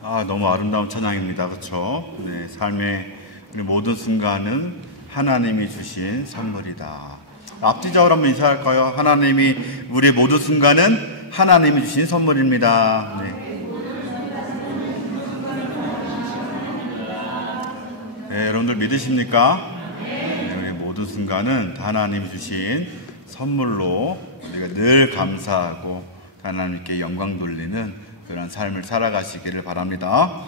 너무 아름다운 찬양입니다. 그렇죠? 네, 삶의 우리 모든 순간은 하나님이 주신 선물이다. 앞뒤적으로 한번 인사할까요? 하나님이 우리 모든 순간은 하나님이 주신 선물입니다. 네. 네, 여러분들 믿으십니까? 네, 우리 모든 순간은 하나님이 주신 선물로 우리가 늘 감사하고 하나님께 영광 돌리는 그런 삶을 살아가시기를 바랍니다.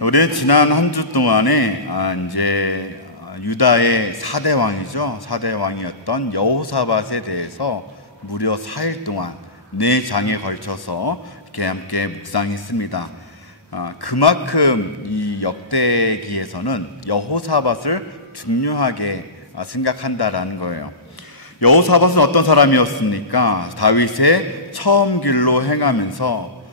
우리는 지난 한 주 동안에 이제 유다의 4대 왕이죠. 4대 왕이었던 여호사밧에 대해서 무려 4일 동안 4장에 걸쳐서 이렇게 함께 묵상했습니다. 그만큼 이 역대기에서는 여호사밧을 중요하게 생각한다라는 거예요. 여호사밧은 어떤 사람이었습니까? 다윗의 처음 길로 행하면서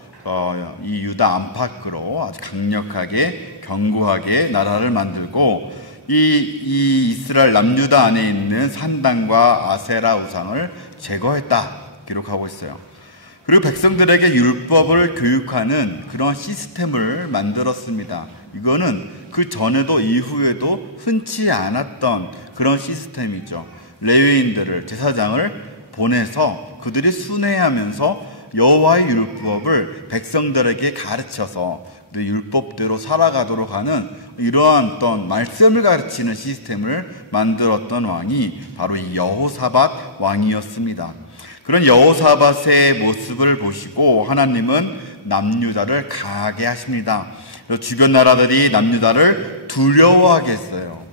이 유다 안팎으로 아주 강력하게 견고하게 나라를 만들고 이 이스라엘 남유다 안에 있는 산당과 아세라 우상을 제거했다 기록하고 있어요. 그리고 백성들에게 율법을 교육하는 그런 시스템을 만들었습니다. 이거는 그 전에도 이후에도 흔치 않았던 그런 시스템이죠. 레위인들을 제사장을 보내서 그들이 순회하면서 여호와의 율법을 백성들에게 가르쳐서 율법대로 살아가도록 하는 이러한 어떤 말씀을 가르치는 시스템을 만들었던 왕이 바로 이 여호사밧 왕이었습니다. 그런 여호사밧의 모습을 보시고 하나님은 남유다를 강하게 하십니다. 주변 나라들이 남유다를 두려워하게 했어요.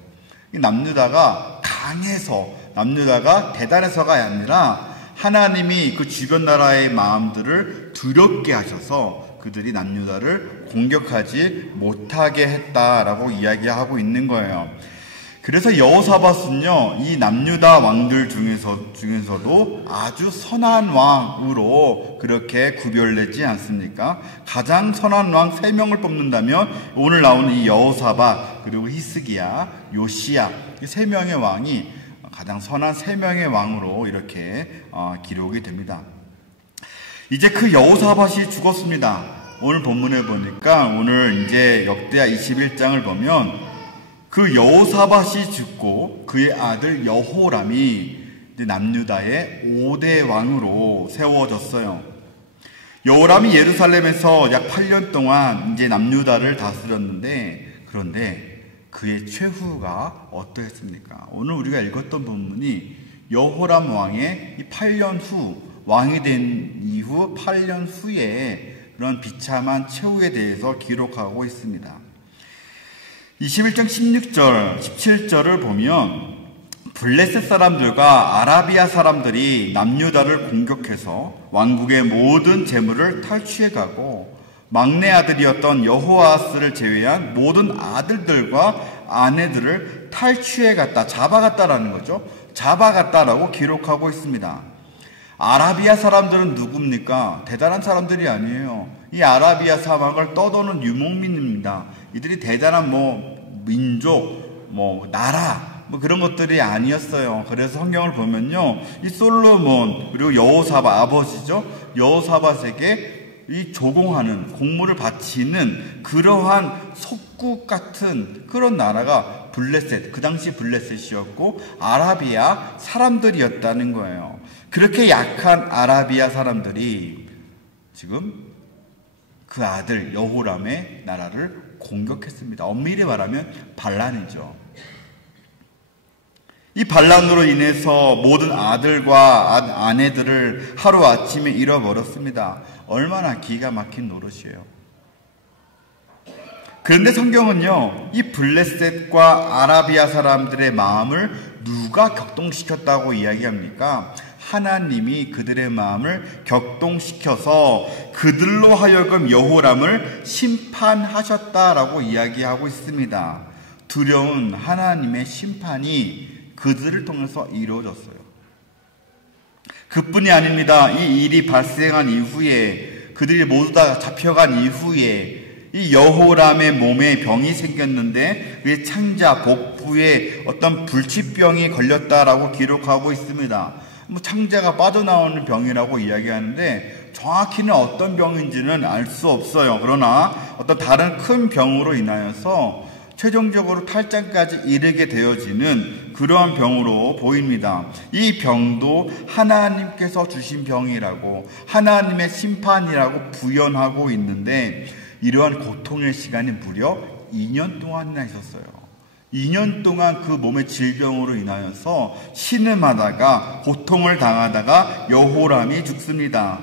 남유다가 강해서, 남유다가 대단해서가 아니라 하나님이 그 주변 나라의 마음들을 두렵게 하셔서 그들이 남유다를 공격하지 못하게 했다라고 이야기하고 있는 거예요. 그래서 여호사밧은요, 이 남유다 왕들 중에서도 아주 선한 왕으로 그렇게 구별되지 않습니까? 가장 선한 왕 3명을 뽑는다면 오늘 나오는 이 여호사밧, 그리고 히스기야, 요시야, 이 3명의 왕이 가장 선한 3명의 왕으로 이렇게 기록이 됩니다. 이제 그 여호사밧이 죽었습니다. 오늘 본문에 보니까 오늘 이제 역대하 21장을 보면 그 여호사밧이 죽고 그의 아들 여호람이 남유다의 5대 왕으로 세워졌어요. 여호람이 예루살렘에서 약 8년 동안 이제 남유다를 다스렸는데, 그런데 그의 최후가 어떠했습니까? 오늘 우리가 읽었던 본문이 여호람 왕의 이 8년 후, 왕이 된 이후 8년 후에 그런 비참한 최후에 대해서 기록하고 있습니다. 21장 16절, 17절을 보면 블레셋 사람들과 아라비아 사람들이 남유다를 공격해서 왕국의 모든 재물을 탈취해가고 막내 아들이었던 여호아스를 제외한 모든 아들들과 아내들을 탈취해갔다, 잡아갔다라는 거죠. 잡아갔다라고 기록하고 있습니다. 아라비아 사람들은 누굽니까? 대단한 사람들이 아니에요. 이 아라비아 사막을 떠도는 유목민입니다. 이들이 대단한 민족, 나라, 그런 것들이 아니었어요. 그래서 성경을 보면요, 이 솔로몬, 그리고 여호사밧 아버지죠, 여호사밧에게 이 조공하는, 공물을 바치는 그러한 속국 같은 그런 나라가 블레셋, 그 당시 블레셋이었고 아라비아 사람들이었다는 거예요. 그렇게 약한 아라비아 사람들이 지금 그 아들 여호람의 나라를 공격했습니다. 엄밀히 말하면 반란이죠. 이 반란으로 인해서 모든 아들과 아내들을 하루아침에 잃어버렸습니다. 얼마나 기가 막힌 노릇이에요. 그런데 성경은요, 이 블레셋과 아라비아 사람들의 마음을 누가 격동시켰다고 이야기합니까? 하나님이 그들의 마음을 격동시켜서 그들로 하여금 여호람을 심판하셨다라고 이야기하고 있습니다. 두려운 하나님의 심판이 그들을 통해서 이루어졌어요. 그뿐이 아닙니다. 이 일이 발생한 이후에, 그들이 모두 다 잡혀간 이후에 이 여호람의 몸에 병이 생겼는데 그의 창자, 복부에 어떤 불치병이 걸렸다라고 기록하고 있습니다. 창자가 빠져나오는 병이라고 이야기하는데 정확히는 어떤 병인지는 알 수 없어요. 그러나 어떤 다른 큰 병으로 인하여서 최종적으로 탈장까지 이르게 되어지는 그러한 병으로 보입니다. 이 병도 하나님께서 주신 병이라고, 하나님의 심판이라고 부연하고 있는데, 이러한 고통의 시간이 무려 2년 동안이나 있었어요. 2년 동안 그 몸의 질병으로 인하여서 신음하다가 고통을 당하다가 여호람이 죽습니다.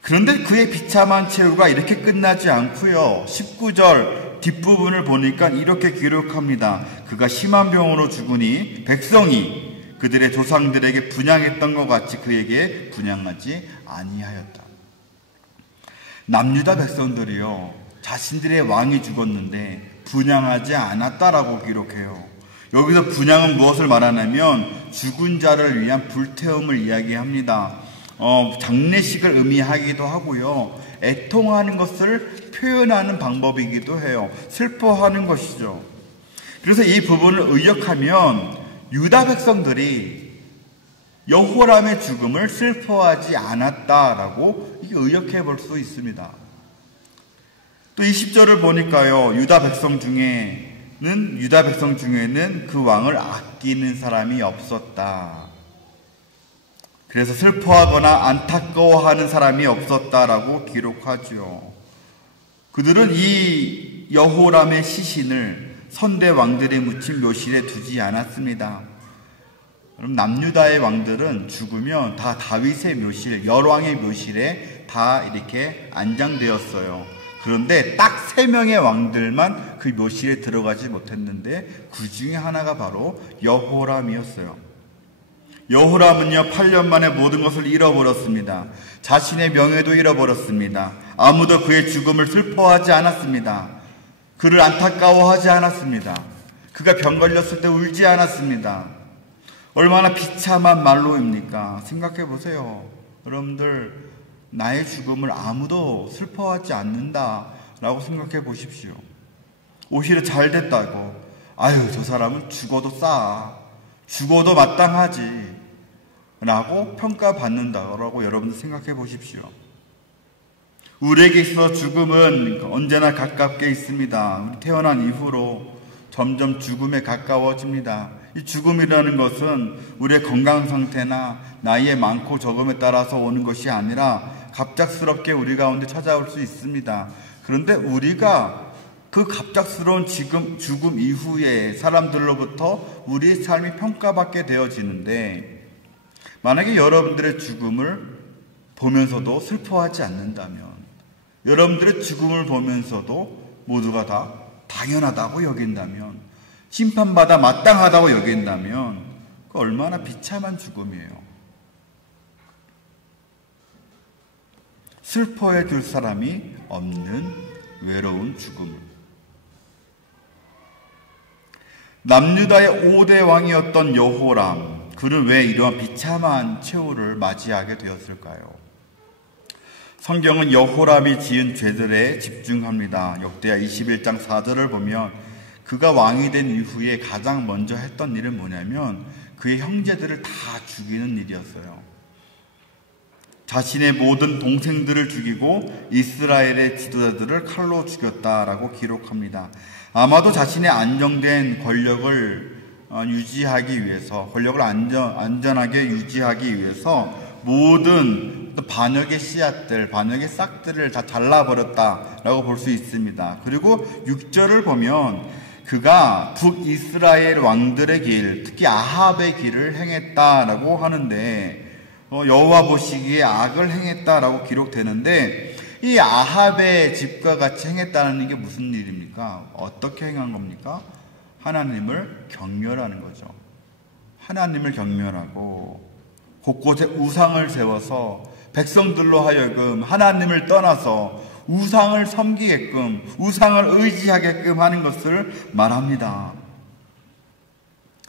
그런데 그의 비참한 최후가 이렇게 끝나지 않고요. 19절 뒷부분을 보니까 이렇게 기록합니다. 그가 심한 병으로 죽으니 백성이 그들의 조상들에게 분향했던 것 같이 그에게 분향하지 아니하였다. 남유다 백성들이요, 자신들의 왕이 죽었는데 분향하지 않았다라고 기록해요. 여기서 분향은 무엇을 말하냐면 죽은 자를 위한 불태움을 이야기합니다. 장례식을 의미하기도 하고요, 애통하는 것을 표현하는 방법이기도 해요. 슬퍼하는 것이죠. 그래서 이 부분을 의역하면 유다 백성들이 여호람의 죽음을 슬퍼하지 않았다라고 의역해 볼 수 있습니다. 또 20절을 보니까요, 유다 백성 중에는 그 왕을 아끼는 사람이 없었다. 그래서 슬퍼하거나 안타까워하는 사람이 없었다라고 기록하죠. 그들은 이 여호람의 시신을 선대 왕들이 묻힌 묘실에 두지 않았습니다. 그럼 남유다의 왕들은 죽으면 다 다윗의 묘실, 열왕의 묘실에 다 이렇게 안장되었어요. 그런데 딱 3명의 왕들만 그 묘실에 들어가지 못했는데 그 중에 하나가 바로 여호람이었어요. 여호람은요, 8년 만에 모든 것을 잃어버렸습니다. 자신의 명예도 잃어버렸습니다. 아무도 그의 죽음을 슬퍼하지 않았습니다. 그를 안타까워하지 않았습니다. 그가 병 걸렸을 때 울지 않았습니다. 얼마나 비참한 말로입니까? 생각해 보세요. 여러분들, 나의 죽음을 아무도 슬퍼하지 않는다라고 생각해 보십시오. 오히려 잘 됐다고, 아유, 저 사람은 죽어도 죽어도 마땅하지 라고 평가받는다고 여러분들 생각해 보십시오. 우리에게 있어 죽음은 언제나 가깝게 있습니다. 우리 태어난 이후로 점점 죽음에 가까워집니다. 이 죽음이라는 것은 우리의 건강 상태나 나이의 많고 적음에 따라서 오는 것이 아니라 갑작스럽게 우리 가운데 찾아올 수 있습니다. 그런데 우리가 그 갑작스러운 죽음 이후에 사람들로부터 우리의 삶이 평가받게 되어지는데, 만약에 여러분들의 죽음을 보면서도 슬퍼하지 않는다면, 여러분들의 죽음을 보면서도 모두가 다 당연하다고 여긴다면, 심판받아 마땅하다고 여긴다면, 그 얼마나 비참한 죽음이에요. 슬퍼해 줄 사람이 없는 외로운 죽음. 남유다의 5대 왕이었던 여호람, 그는 왜 이러한 비참한 최후를 맞이하게 되었을까요? 성경은 여호람이 지은 죄들에 집중합니다. 역대하 21장 4절을 보면 그가 왕이 된 이후에 가장 먼저 했던 일은 뭐냐면 그의 형제들을 다 죽이는 일이었어요. 자신의 모든 동생들을 죽이고 이스라엘의 지도자들을 칼로 죽였다라고 기록합니다. 아마도 자신의 안정된 권력을 유지하기 위해서, 권력을 안전하게 유지하기 위해서 모든 반역의 씨앗들, 반역의 싹들을 다 잘라버렸다라고 볼 수 있습니다. 그리고 6절을 보면 그가 북이스라엘 왕들의 길, 특히 아합의 길을 행했다라고 하는데, 여호와 보시기에 악을 행했다라고 기록되는데, 이 아합의 집과 같이 행했다는 게 무슨 일입니까? 어떻게 행한 겁니까? 하나님을 경멸하는 거죠. 하나님을 경멸하고 곳곳에 우상을 세워서 백성들로 하여금 하나님을 떠나서 우상을 섬기게끔, 우상을 의지하게끔 하는 것을 말합니다.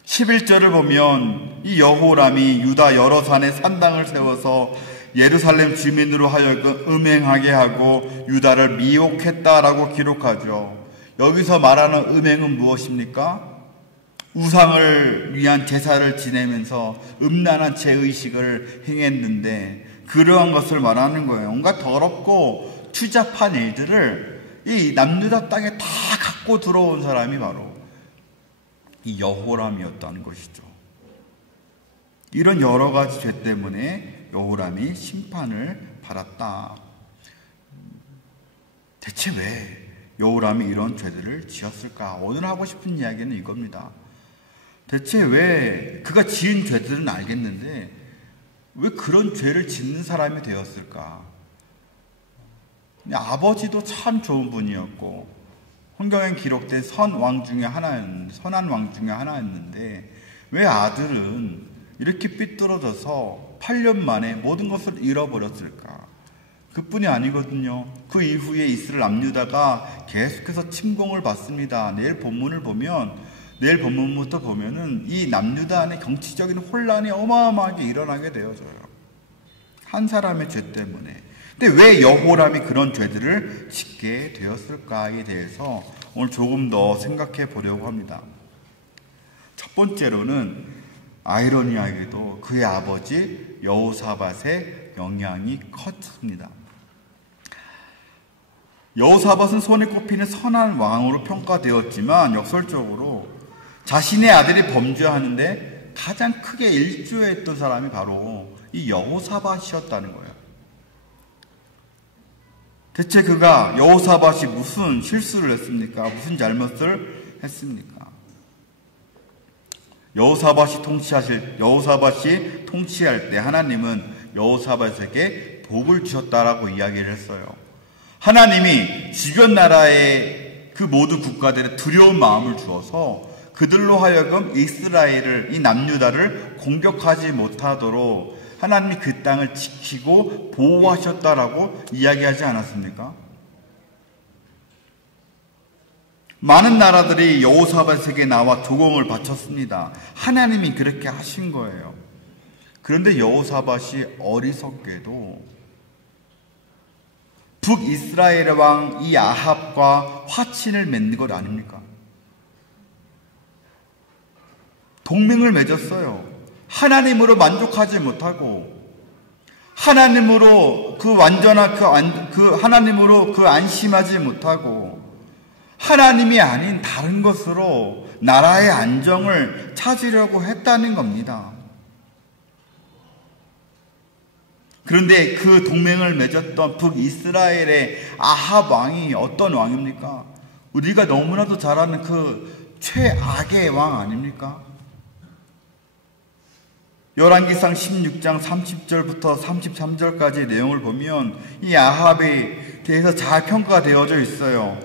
11절을 보면 이 여호람이 유다 여러 산에 산당을 세워서 예루살렘 주민으로 하여금 음행하게 하고 유다를 미혹했다라고 기록하죠. 여기서 말하는 음행은 무엇입니까? 우상을 위한 제사를 지내면서 음란한 죄의식을 행했는데 그러한 것을 말하는 거예요. 온갖 더럽고 추잡한 일들을 이 남유다 땅에 다 갖고 들어온 사람이 바로 이 여호람이었다는 것이죠. 이런 여러 가지 죄 때문에 여호람이 심판을 받았다. 대체 왜 여호람이 이런 죄들을 지었을까? 오늘 하고 싶은 이야기는 이겁니다. 대체 왜 그가 지은 죄들은 알겠는데 왜 그런 죄를 짓는 사람이 되었을까? 아버지도 참 좋은 분이었고 성경에 기록된 선한 왕 중에 하나였는데 왜 아들은 이렇게 삐뚤어져서 8년 만에 모든 것을 잃어버렸을까? 그뿐이 아니거든요. 그 이후에 이스라엘 남유다가 계속해서 침공을 받습니다. 내일 본문부터 보면은 이 남유다 안에 정치적인 혼란이 어마어마하게 일어나게 되어져요. 한 사람의 죄 때문에. 근데 왜 여호람이 그런 죄들을 짓게 되었을까에 대해서 오늘 조금 더 생각해 보려고 합니다. 첫 번째로는 아이러니하게도 그의 아버지 여호사밧의 영향이 컸습니다. 여호사밧은 손에 꼽히는 선한 왕으로 평가되었지만 역설적으로 자신의 아들이 범죄하는데 가장 크게 일조했던 사람이 바로 이 여호사밧이었다는 거예요. 대체 여호사밧이 무슨 실수를 했습니까? 무슨 잘못을 했습니까? 여호사밧이 통치할 때 하나님은 여호사밧에게 복을 주셨다라고 이야기를 했어요. 하나님이 주변 나라의 그 모든 국가들의 두려운 마음을 주어서 그들로 하여금 이 남유다를 공격하지 못하도록 하나님이 그 땅을 지키고 보호하셨다라고 이야기하지 않았습니까? 많은 나라들이 여호사밧에게 나와 조공을 바쳤습니다. 하나님이 그렇게 하신 거예요. 그런데 여호사밧이 어리석게도 북이스라엘 왕 이 아합과 화친을 맺는 것 아닙니까? 동맹을 맺었어요. 하나님으로 만족하지 못하고 하나님으로 하나님으로 안심하지 못하고 하나님이 아닌 다른 것으로 나라의 안정을 찾으려고 했다는 겁니다. 그런데 그 동맹을 맺었던 북이스라엘의 아합 왕이 어떤 왕입니까? 우리가 너무나도 잘 아는 그 최악의 왕 아닙니까? 열왕기상 16장 30절부터 33절까지 내용을 보면 이 아합에 대해서 잘 평가되어져 있어요.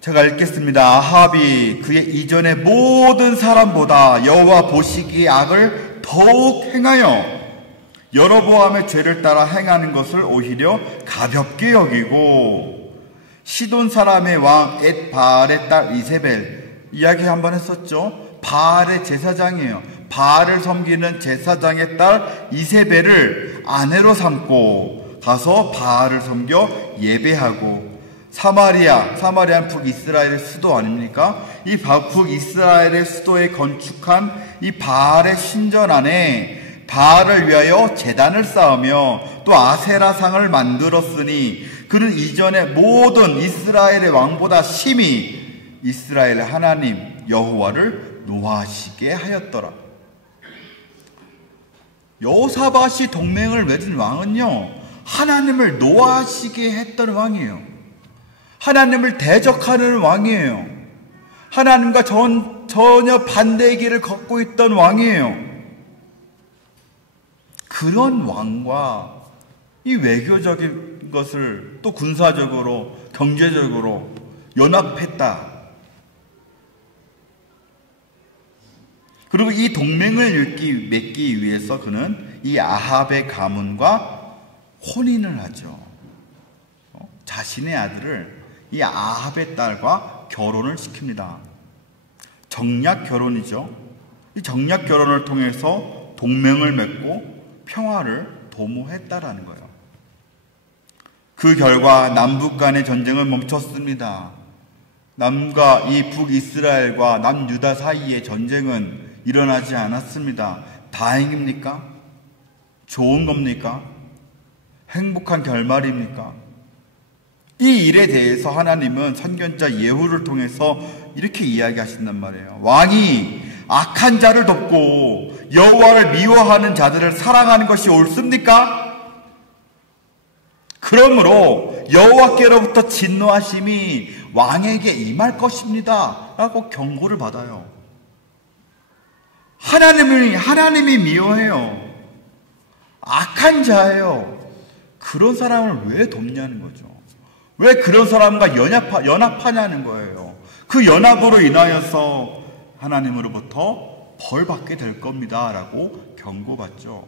제가 읽겠습니다. 아합이 그의 이전의 모든 사람보다 여호와 보시기에 악을 더욱 행하여 여로보암의 죄를 따라 행하는 것을 오히려 가볍게 여기고 시돈 사람의 왕 엣바알의 딸 이세벨 이야기 한번 했었죠. 바알의 제사장이에요. 바알을 섬기는 제사장의 딸 이세벨을 아내로 삼고 가서 바알을 섬겨 예배하고 사마리아는 북이스라엘의 수도 아닙니까? 이 북이스라엘의 수도에 건축한 이 바알의 신전 안에 바알을 위하여 제단을 쌓으며 또 아세라상을 만들었으니 그는 이전에 모든 이스라엘의 왕보다 심히 이스라엘의 하나님 여호와를 노하시게 하였더라. 여호사밧이 동맹을 맺은 왕은요, 하나님을 노하시게 했던 왕이에요. 하나님을 대적하는 왕이에요. 하나님과 전혀 반대의 길을 걷고 있던 왕이에요. 그런 왕과 이 외교적인 것을 또 군사적으로 경제적으로 연합했다. 그리고 이 동맹을 맺기 위해서 그는 이 아합의 가문과 혼인을 하죠. 자신의 아들을 이 아합의 딸과 결혼을 시킵니다. 정략 결혼이죠. 이 정략 결혼을 통해서 동맹을 맺고 평화를 도모했다라는 거예요. 그 결과 남북 간의 전쟁은 멈췄습니다. 이 북이스라엘과 남유다 사이의 전쟁은 일어나지 않았습니다. 다행입니까? 좋은 겁니까? 행복한 결말입니까? 이 일에 대해서 하나님은 선견자 예후를 통해서 이렇게 이야기하신단 말이에요. 왕이 악한 자를 돕고 여호와를 미워하는 자들을 사랑하는 것이 옳습니까? 그러므로 여호와께로부터 진노하심이 왕에게 임할 것입니다 라고 경고를 받아요. 하나님이 미워해요. 악한 자예요. 그런 사람을 왜 돕냐는 거죠. 왜 그런 사람과 연합하냐는 거예요. 그 연합으로 인하여서 하나님으로부터 벌 받게 될 겁니다 라고 경고받죠.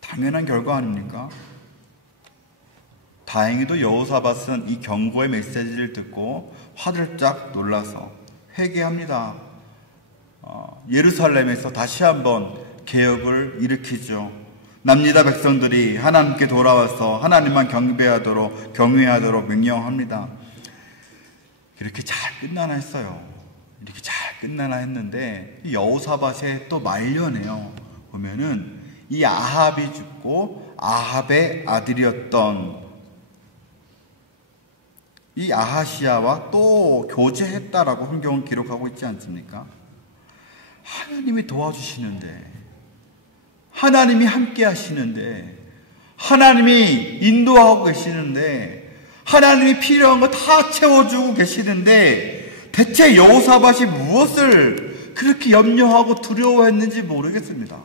당연한 결과 아닙니까? 다행히도 여호사밧은 이 경고의 메시지를 듣고 화들짝 놀라서 회개합니다. 예루살렘에서 다시 한번 개혁을 일으키죠. 남유다 백성들이 하나님께 돌아와서 하나님만 경외하도록 명령합니다. 이렇게 잘 끝나나 했어요. 이렇게 잘 끝나나 했는데 여호사밧의 또 말년에요. 보면은 이 아합이 죽고 아합의 아들이었던 이 아하시야와 또 교제했다라고 성경은 기록하고 있지 않습니까? 하나님이 도와주시는데, 하나님이 함께 하시는데, 하나님이 인도하고 계시는데, 하나님이 필요한 거 다 채워주고 계시는데, 대체 여호사밧이 무엇을 그렇게 염려하고 두려워했는지 모르겠습니다.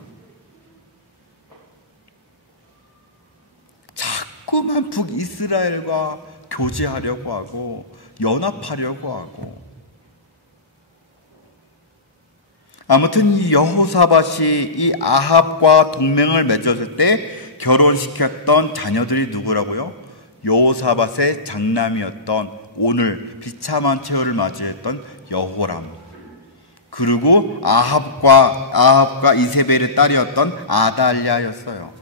자꾸만 북이스라엘과 교제하려고 하고 연합하려고 하고, 아무튼 이 여호사밧이 이 아합과 동맹을 맺었을 때 결혼시켰던 자녀들이 누구라고요? 여호사밧의 장남이었던 오늘 비참한 최후를 맞이했던 여호람, 그리고 아합과 이세벨의 딸이었던 아달랴였어요.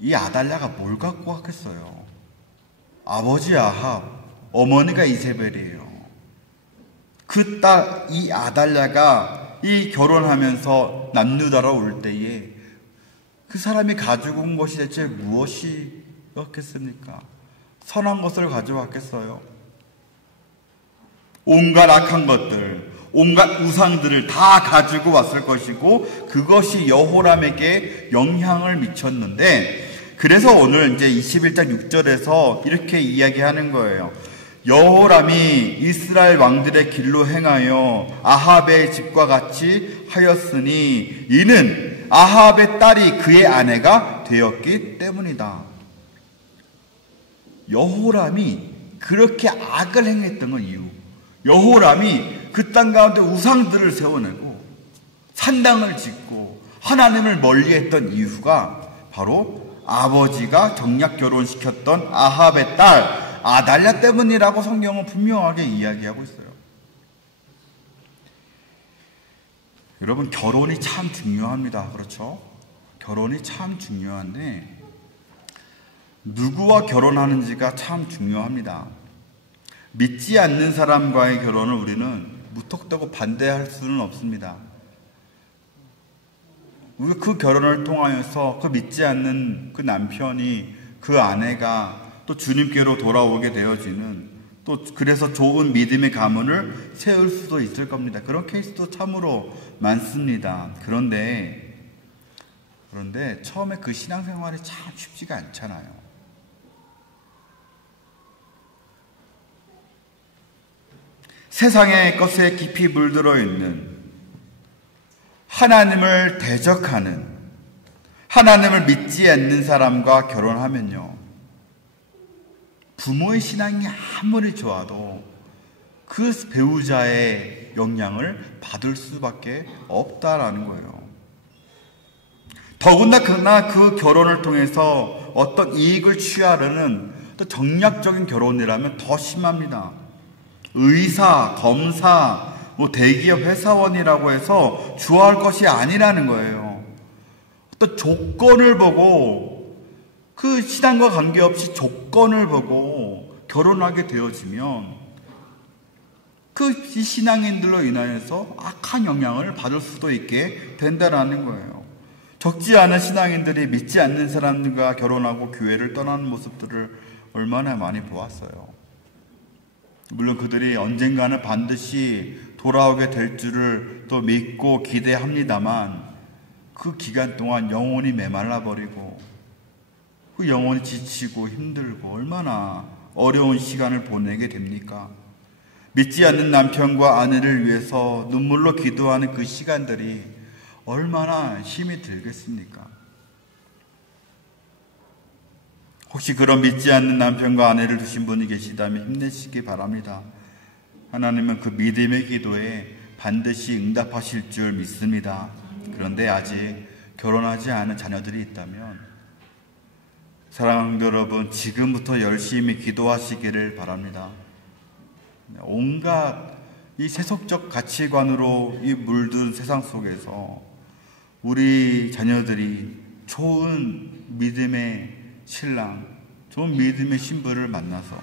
이 아달랴가 뭘 갖고 왔겠어요? 아버지 아합, 어머니가 이세벨이에요. 그 딸 이 아달랴가 이 결혼하면서 남유다로 올 때에 그 사람이 가지고 온 것이 대체 무엇이었겠습니까? 선한 것을 가져왔겠어요? 온갖 악한 것들, 온갖 우상들을 다 가지고 왔을 것이고, 그것이 여호람에게 영향을 미쳤는데, 그래서 오늘 이제 21장 6절에서 이렇게 이야기하는 거예요. 여호람이 이스라엘 왕들의 길로 행하여 아합의 집과 같이 하였으니 이는 아합의 딸이 그의 아내가 되었기 때문이다. 여호람이 그렇게 악을 행했던 건 이유, 여호람이 그 땅 가운데 우상들을 세워내고 산당을 짓고 하나님을 멀리했던 이유가 바로 아버지가 정략 결혼시켰던 아합의 딸 아달랴 때문이라고 성경은 분명하게 이야기하고 있어요. 여러분, 결혼이 참 중요합니다. 그렇죠? 결혼이 참 중요한데 누구와 결혼하는지가 참 중요합니다. 믿지 않는 사람과의 결혼을 우리는 무턱대고 반대할 수는 없습니다. 그 결혼을 통하여서 그 믿지 않는 그 남편이, 그 아내가 또 주님께로 돌아오게 되어지는, 또 그래서 좋은 믿음의 가문을 세울 수도 있을 겁니다. 그런 케이스도 참으로 많습니다. 그런데 처음에 그 신앙생활이 참 쉽지가 않잖아요. 세상의 것에 깊이 물들어 있는, 하나님을 대적하는, 하나님을 믿지 않는 사람과 결혼하면요, 부모의 신앙이 아무리 좋아도 그 배우자의 영향을 받을 수밖에 없다라는 거예요. 더군다나 그 결혼을 통해서 어떤 이익을 취하려는 또 정략적인 결혼이라면 더 심합니다. 의사, 검사, 대기업 회사원이라고 해서 좋아할 것이 아니라는 거예요. 또 조건을 보고, 그 신앙과 관계없이 조건을 보고 결혼하게 되어지면 그 신앙인들로 인하여서 악한 영향을 받을 수도 있게 된다라는 거예요. 적지 않은 신앙인들이 믿지 않는 사람들과 결혼하고 교회를 떠나는 모습들을 얼마나 많이 보았어요. 물론 그들이 언젠가는 반드시 돌아오게 될 줄을 또 믿고 기대합니다만 그 기간 동안 영혼이 메말라 버리고 그 영혼이 지치고 힘들고 얼마나 어려운 시간을 보내게 됩니까? 믿지 않는 남편과 아내를 위해서 눈물로 기도하는 그 시간들이 얼마나 힘이 들겠습니까? 혹시 그런 믿지 않는 남편과 아내를 두신 분이 계시다면 힘내시기 바랍니다. 하나님은 그 믿음의 기도에 반드시 응답하실 줄 믿습니다. 그런데 아직 결혼하지 않은 자녀들이 있다면 사랑하는 성도 여러분, 지금부터 열심히 기도하시기를 바랍니다. 온갖 이 세속적 가치관으로 이 물든 세상 속에서 우리 자녀들이 좋은 믿음의 신랑, 좋은 믿음의 신부를 만나서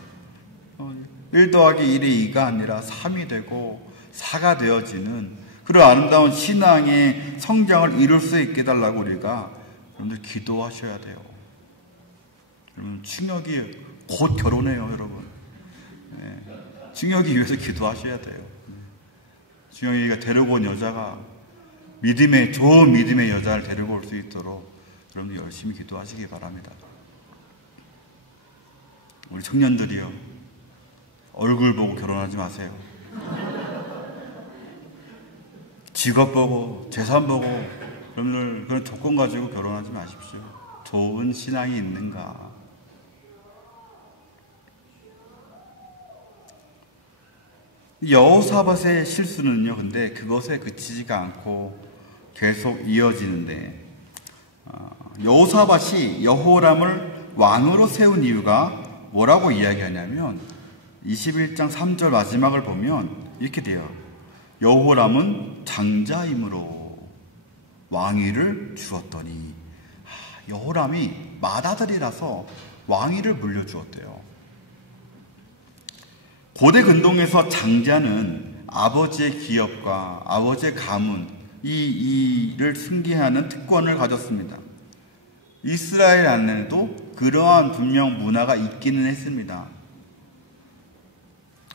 1 더하기 1이 2가 아니라 3이 되고 4가 되어지는 그런 아름다운 신앙의 성장을 이룰 수 있게 해달라고 우리가 여러분들 기도하셔야 돼요. 여러분, 충혁이 곧 결혼해요, 여러분. 네. 충혁이 위해서 기도하셔야 돼요. 충혁이가 데리고 온 여자가 좋은 믿음의 여자를 데리고 올 수 있도록 여러분들 열심히 기도하시기 바랍니다. 우리 청년들이요, 얼굴 보고 결혼하지 마세요. 직업 보고 재산 보고 여러분들 그런 조건 가지고 결혼하지 마십시오. 좋은 신앙이 있는가? 여호사밧의 실수는요, 근데 그것에 그치지가 않고 계속 이어지는데, 여호사밧이 여호람을 왕으로 세운 이유가 뭐라고 이야기하냐면 21장 3절 마지막을 보면 이렇게 돼요. 여호람은 장자임으로 왕위를 주었더니, 여호람이 맏아들이라서 왕위를 물려주었대요. 고대 근동에서 장자는 아버지의 기업과 아버지의 가문, 이 일을 승계하는 특권을 가졌습니다. 이스라엘 안에도 그러한 분명 문화가 있기는 했습니다.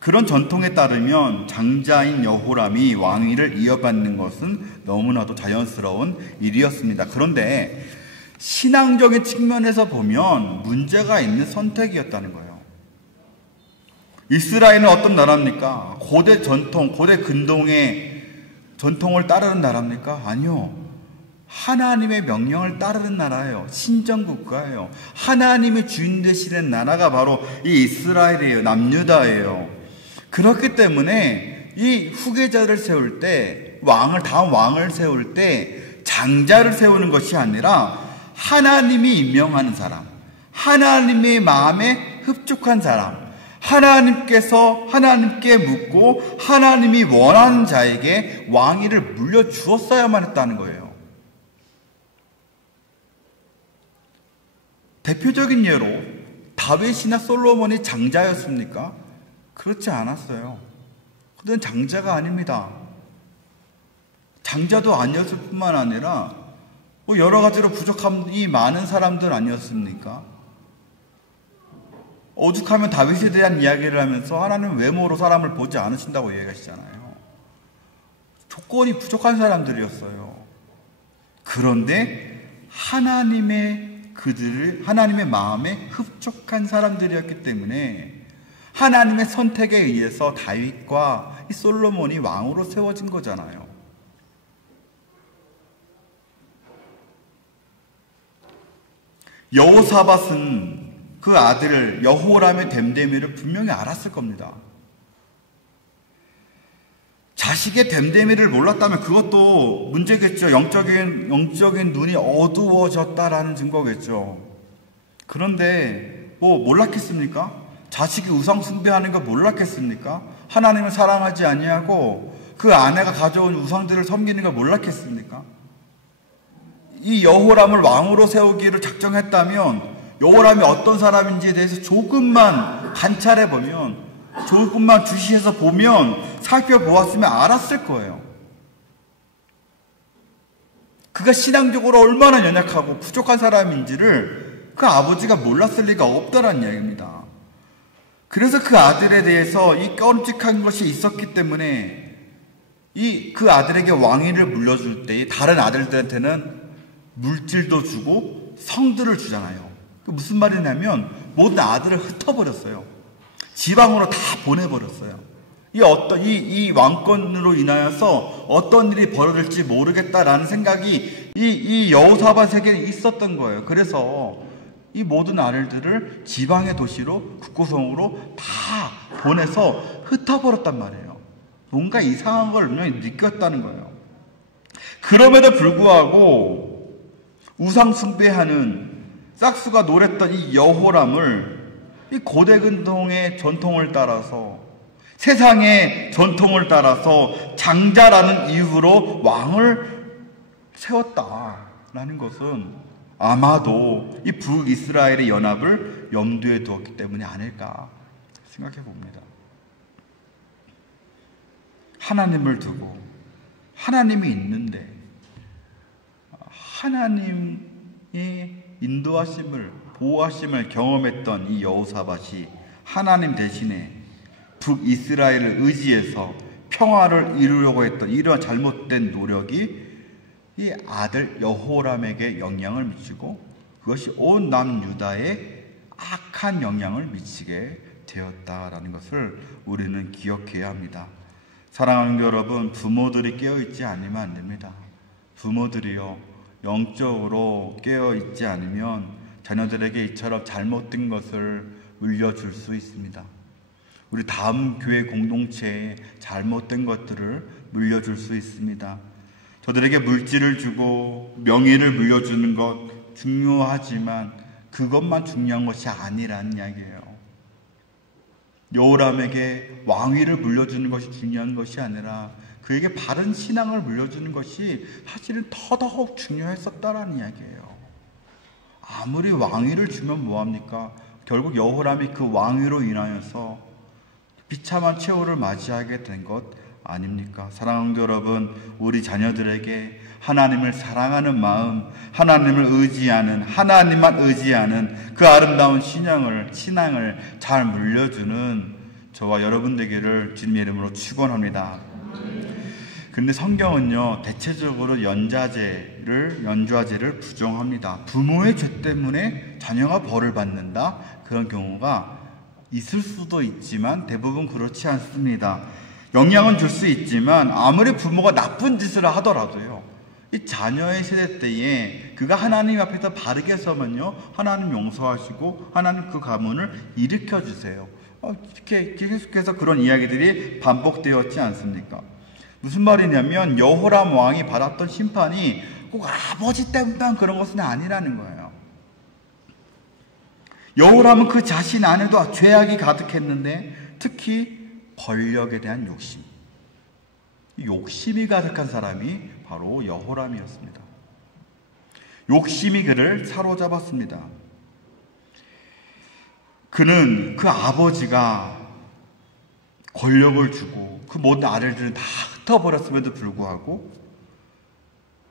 그런 전통에 따르면 장자인 여호람이 왕위를 이어받는 것은 너무나도 자연스러운 일이었습니다. 그런데 신앙적인 측면에서 보면 문제가 있는 선택이었다는 거예요. 이스라엘은 어떤 나라입니까? 고대 전통, 고대 근동의 전통을 따르는 나라입니까? 아니요. 하나님의 명령을 따르는 나라예요. 신정국가예요. 하나님의 주인 되시는 나라가 바로 이 이스라엘이에요. 남유다예요. 그렇기 때문에 이 후계자를 세울 때, 다음 왕을 세울 때 장자를 세우는 것이 아니라 하나님이 임명하는 사람, 하나님의 마음에 흡족한 사람, 하나님께 묻고 하나님이 원하는 자에게 왕위를 물려주었어야만 했다는 거예요. 대표적인 예로 다윗이나 솔로몬이 장자였습니까? 그렇지 않았어요. 그들은 장자가 아닙니다. 장자도 아니었을 뿐만 아니라 여러 가지로 부족함이 많은 사람들 아니었습니까? 오죽하면 다윗에 대한 이야기를 하면서 하나님은 외모로 사람을 보지 않으신다고 이야기하시잖아요. 조건이 부족한 사람들이었어요. 그런데 하나님의 마음에 흡족한 사람들이었기 때문에 하나님의 선택에 의해서 다윗과 이 솔로몬이 왕으로 세워진 거잖아요. 여호사밧은 그 아들 여호람의 됨됨이를 분명히 알았을 겁니다. 자식의 됨됨이를 몰랐다면 그것도 문제겠죠. 영적인 눈이 어두워졌다라는 증거겠죠. 그런데 몰랐겠습니까? 자식이 우상 숭배하는 거 몰랐겠습니까? 하나님을 사랑하지 아니하고 그 아내가 가져온 우상들을 섬기는 거 몰랐겠습니까? 이 여호람을 왕으로 세우기를 작정했다면 여호람이 어떤 사람인지에 대해서 조금만 관찰해보면, 조금만 주시해서 보면, 살펴보았으면 알았을 거예요. 그가 신앙적으로 얼마나 연약하고 부족한 사람인지를 그 아버지가 몰랐을 리가 없다는 이야기입니다. 그래서 그 아들에 대해서 이 끔찍한 것이 있었기 때문에 그 아들에게 왕위를 물려줄 때 다른 아들들한테는 물질도 주고 성들을 주잖아요. 무슨 말이냐면 모든 아들을 흩어버렸어요. 지방으로 다 보내버렸어요. 이 왕권으로 인하여서 어떤 일이 벌어질지 모르겠다라는 생각이 이 여호사밧에게 있었던 거예요. 그래서 이 모든 아들들을 지방의 도시로 국고성으로 다 보내서 흩어버렸단 말이에요. 뭔가 이상한 걸 분명히 느꼈다는 거예요. 그럼에도 불구하고 우상 숭배하는 싹수가 노랬던 이 여호람을 이 고대 근동의 전통을 따라서 세상의 전통을 따라서 장자라는 이유로 왕을 세웠다라는 것은 아마도 이 북이스라엘의 연합을 염두에 두었기 때문이 아닐까 생각해 봅니다. 하나님을 두고 하나님이 있는데 하나님의 인도하심을 보호하심을 경험했던 이 여호사밧이 하나님 대신에 북이스라엘을 의지해서 평화를 이루려고 했던 이러한 잘못된 노력이 이 아들 여호람에게 영향을 미치고 그것이 온 남유다에 악한 영향을 미치게 되었다라는 것을 우리는 기억해야 합니다. 사랑하는 여러분, 부모들이 깨어있지 않으면 안 됩니다. 부모들이요, 영적으로 깨어있지 않으면 자녀들에게 이처럼 잘못된 것을 물려줄 수 있습니다. 우리 다음 교회 공동체에 잘못된 것들을 물려줄 수 있습니다. 저들에게 물질을 주고 명예를 물려주는 것 중요하지만 그것만 중요한 것이 아니라는 이야기예요. 여호람에게 왕위를 물려주는 것이 중요한 것이 아니라 그에게 바른 신앙을 물려주는 것이 사실은 더더욱 중요했었다라는 이야기예요. 아무리 왕위를 주면 뭐합니까? 결국 여호람이 그 왕위로 인하여서 비참한 최후를 맞이하게 된 것 아닙니까? 사랑하는 여러분, 우리 자녀들에게 하나님을 사랑하는 마음, 하나님을 의지하는, 하나님만 의지하는 그 아름다운 신앙을 잘 물려주는 저와 여러분 되기를 주님의 이름으로 축원합니다. 근데 성경은요, 대체적으로 연좌제를 부정합니다. 부모의 죄 때문에 자녀가 벌을 받는다? 그런 경우가 있을 수도 있지만 대부분 그렇지 않습니다. 영향은 줄 수 있지만 아무리 부모가 나쁜 짓을 하더라도요, 이 자녀의 세대 때에 그가 하나님 앞에서 바르게 서면요, 하나님 용서하시고 하나님 그 가문을 일으켜 주세요. 이렇게 계속해서 그런 이야기들이 반복되었지 않습니까? 무슨 말이냐면 여호람 왕이 받았던 심판이 꼭 아버지 때문에 그런 것은 아니라는 거예요. 여호람은 그 자신 안에도 죄악이 가득했는데 특히 권력에 대한 욕심이 가득한 사람이 바로 여호람이었습니다. 욕심이 그를 사로잡았습니다. 그는 그 아버지가 권력을 주고 그 모든 아들들은 다 흩어버렸음에도 불구하고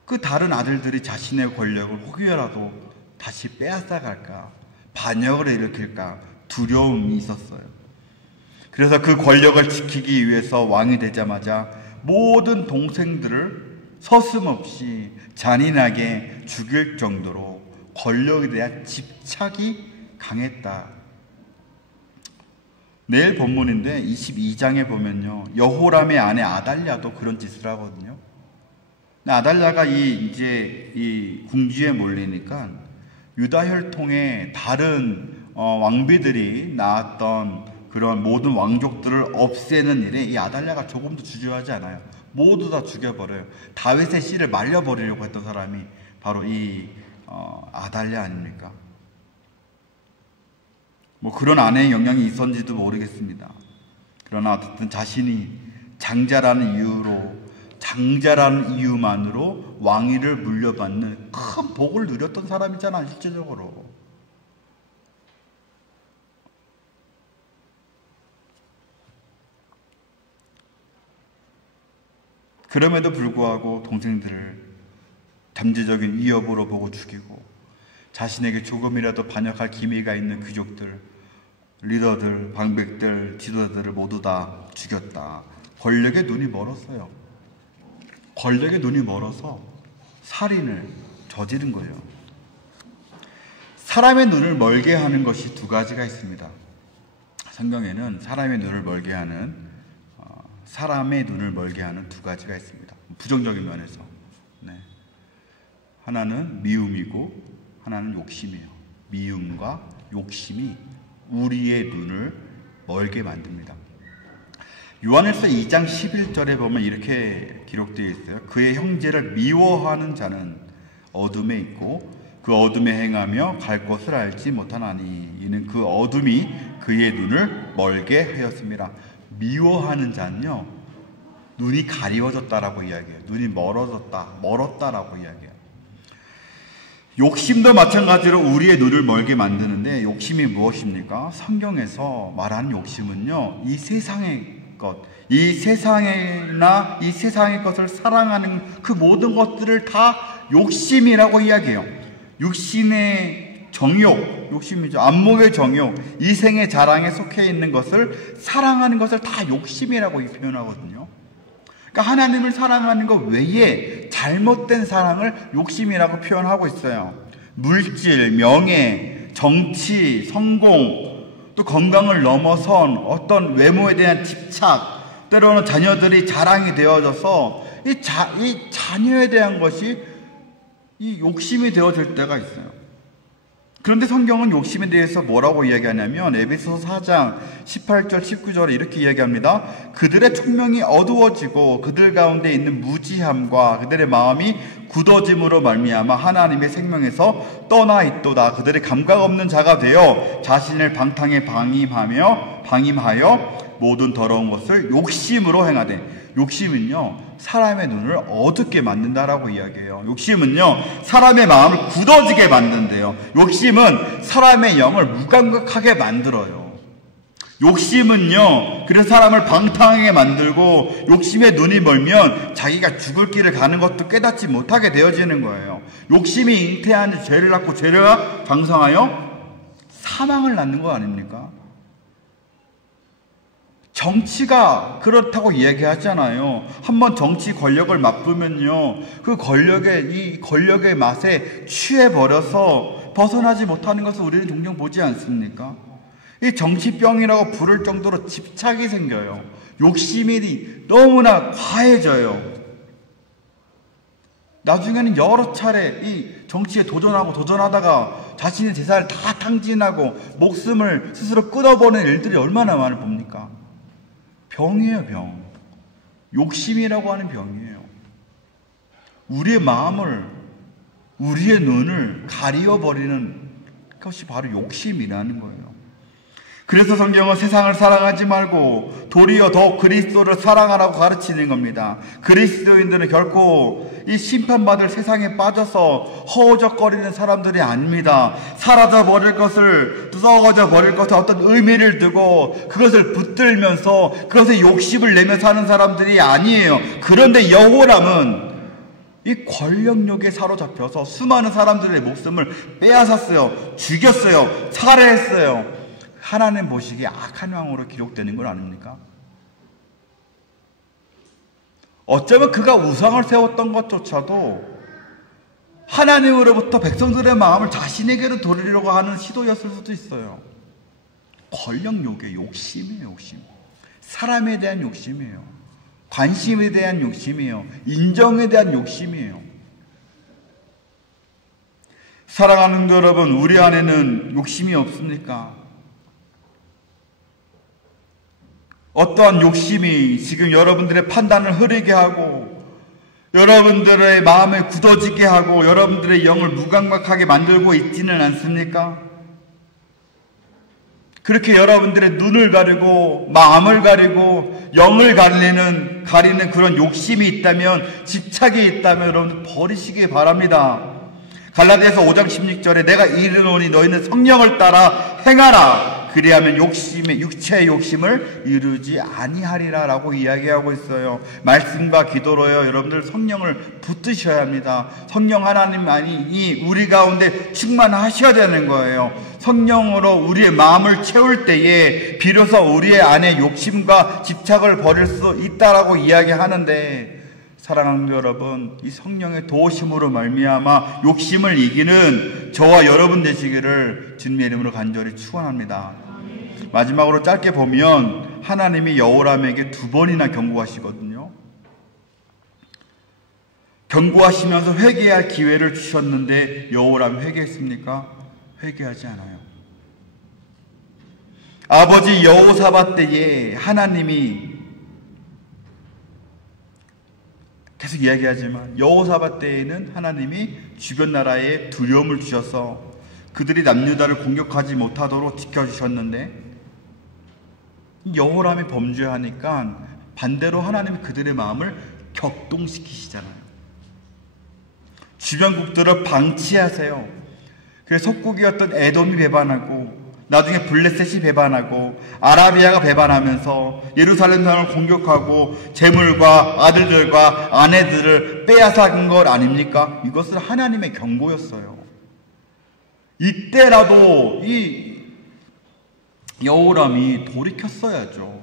그 다른 아들들이 자신의 권력을 혹여라도 다시 빼앗아갈까, 반역을 일으킬까 두려움이 있었어요. 그래서 그 권력을 지키기 위해서 왕이 되자마자 모든 동생들을 서슴없이 잔인하게 죽일 정도로 권력에 대한 집착이 강했다. 내일 본문인데 22장에 보면요, 여호람의 아내 아달랴도 그런 짓을 하거든요. 아달랴가 이 궁지에 몰리니까 유다 혈통의 다른 왕비들이 낳았던 그런 모든 왕족들을 없애는 일에 이 아달랴가 조금도 주저하지 않아요. 모두 다 죽여버려요. 다윗의 씨를 말려버리려고 했던 사람이 바로 이 아달랴 아닙니까? 뭐 그런 아내의 영향이 있었는지도 모르겠습니다. 그러나 어쨌든 자신이 장자라는 이유만으로 왕위를 물려받는 큰 복을 누렸던 사람이잖아요, 실제적으로. 그럼에도 불구하고 동생들을 잠재적인 위협으로 보고 죽이고, 자신에게 조금이라도 반역할 기미가 있는 귀족들, 리더들, 방백들, 지도자들을 모두 다 죽였다. 권력에 눈이 멀었어요. 권력에 눈이 멀어서 살인을 저지른 거예요. 사람의 눈을 멀게 하는 것이 두 가지가 있습니다. 성경에는 사람의 눈을 멀게 하는 두 가지가 있습니다. 부정적인 면에서. 네. 하나는 미움이고 하나는 욕심이에요. 미움과 욕심이 우리의 눈을 멀게 만듭니다. 요한일서 2장 11절에 보면 이렇게 기록되어 있어요. 그의 형제를 미워하는 자는 어둠에 있고 그 어둠에 행하며 갈 곳을 알지 못하나니 이는 그 어둠이 그의 눈을 멀게 하였습니다. 미워하는 자는요, 눈이 가리워졌다라고 이야기해요. 눈이 멀었다라고 이야기해요. 욕심도 마찬가지로 우리의 눈을 멀게 만드는데, 욕심이 무엇입니까? 성경에서 말하는 욕심은요, 이 세상의 것, 이 세상이나 이 세상의 것을 사랑하는 그 모든 것들을 다 욕심이라고 이야기해요. 육신의 정욕, 욕심이죠. 안목의 정욕, 이생의 자랑에 속해 있는 것을 사랑하는 것을 다 욕심이라고 표현하거든요. 그러니까 하나님을 사랑하는 것 외에 잘못된 사랑을 욕심이라고 표현하고 있어요. 물질, 명예, 정치, 성공, 또 건강을 넘어선 어떤 외모에 대한 집착, 때로는 자녀들이 자랑이 되어져서 이 자녀에 대한 것이 이 욕심이 되어질 때가 있어요. 그런데 성경은 욕심에 대해서 뭐라고 이야기하냐면 에베소서 4장 18절 19절에 이렇게 이야기합니다. 그들의 총명이 어두워지고 그들 가운데 있는 무지함과 그들의 마음이 굳어짐으로 말미암아 하나님의 생명에서 떠나 있도다. 그들의 감각 없는 자가 되어 자신을 방탕에 방임하여 모든 더러운 것을 욕심으로 행하되, 욕심은요 사람의 눈을 어둡게 만든다라고 이야기해요. 욕심은요 사람의 마음을 굳어지게 만든대요. 욕심은 사람의 영을 무감각하게 만들어요. 욕심은요 그래서 사람을 방탕하게 만들고, 욕심에 눈이 멀면 자기가 죽을 길을 가는 것도 깨닫지 못하게 되어지는 거예요. 욕심이 잉태하는 죄를 낳고 죄가 장성하여 사망을 낳는 거 아닙니까? 정치가 그렇다고 얘기하잖아요. 한번 정치 권력을 맛보면요, 그 권력의 맛에 취해버려서 벗어나지 못하는 것을 우리는 종종 보지 않습니까? 이 정치병이라고 부를 정도로 집착이 생겨요. 욕심이 너무나 과해져요. 나중에는 여러 차례 이 정치에 도전하다가 자신의 재산을 다 탕진하고 목숨을 스스로 끊어버리는 일들이 얼마나 많을 봅니까? 병이에요, 병. 욕심이라고 하는 병이에요. 우리의 마음을, 우리의 눈을 가리워버리는 것이 바로 욕심이라는 거예요. 그래서 성경은 세상을 사랑하지 말고 도리어 더욱 그리스도를 사랑하라고 가르치는 겁니다. 그리스도인들은 결코 이 심판받을 세상에 빠져서 허우적거리는 사람들이 아닙니다. 사라져버릴 것을, 썩어져버릴 것에 어떤 의미를 두고 그것을 붙들면서 그것에 욕심을 내며 사는 사람들이 아니에요. 그런데 영원함은 이 권력욕에 사로잡혀서 수많은 사람들의 목숨을 빼앗았어요. 죽였어요. 살해했어요. 하나님 보시기에 악한 왕으로 기록되는 건 아닙니까? 어쩌면 그가 우상을 세웠던 것조차도 하나님으로부터 백성들의 마음을 자신에게로 돌리려고 하는 시도였을 수도 있어요. 권력욕의 욕심이에요, 욕심. 사람에 대한 욕심이에요. 관심에 대한 욕심이에요. 인정에 대한 욕심이에요. 사랑하는 여러분, 우리 안에는 욕심이 없습니까? 어떠한 욕심이 지금 여러분들의 판단을 흐리게 하고 여러분들의 마음을 굳어지게 하고 여러분들의 영을 무감각하게 만들고 있지는 않습니까? 그렇게 여러분들의 눈을 가리고 마음을 가리고 영을 가리는 그런 욕심이 있다면, 집착이 있다면 여러분들 버리시기 바랍니다. 갈라디아서 5장 16절에 내가 이르노니 너희는 성령을 따라 행하라. 그리하면 육체의 욕심을 이루지 아니하리라 라고 이야기하고 있어요. 말씀과 기도로요, 여러분들 성령을 붙드셔야 합니다. 성령 하나님만이 우리 가운데 충만하셔야 되는 거예요. 성령으로 우리의 마음을 채울 때에 비로소 우리의 안에 욕심과 집착을 버릴 수 있다라고 이야기하는데, 사랑하는 여러분, 이 성령의 도우심으로 말미암아 욕심을 이기는 저와 여러분 되시기를 주님의 이름으로 간절히 축원합니다. 마지막으로 짧게 보면 하나님이 여호람에게 2번이나 경고하시거든요. 경고하시면서 회개할 기회를 주셨는데 여호람이 회개했습니까? 회개하지 않아요. 아버지 여호사밧 때에 하나님이 계속 이야기하지만 여호사밧 때에는 하나님이 주변 나라에 두려움을 주셔서 그들이 남유다를 공격하지 못하도록 지켜주셨는데, 여호람이 범죄하니까 반대로 하나님이 그들의 마음을 격동시키시잖아요. 주변국들을 방치하세요. 그래서 속국이었던 에돔이 배반하고, 나중에 블레셋이 배반하고, 아라비아가 배반하면서 예루살렘 성을 공격하고 재물과 아들들과 아내들을 빼앗은 것 아닙니까? 이것은 하나님의 경고였어요. 이때라도 이 여호람이 돌이켰어야죠.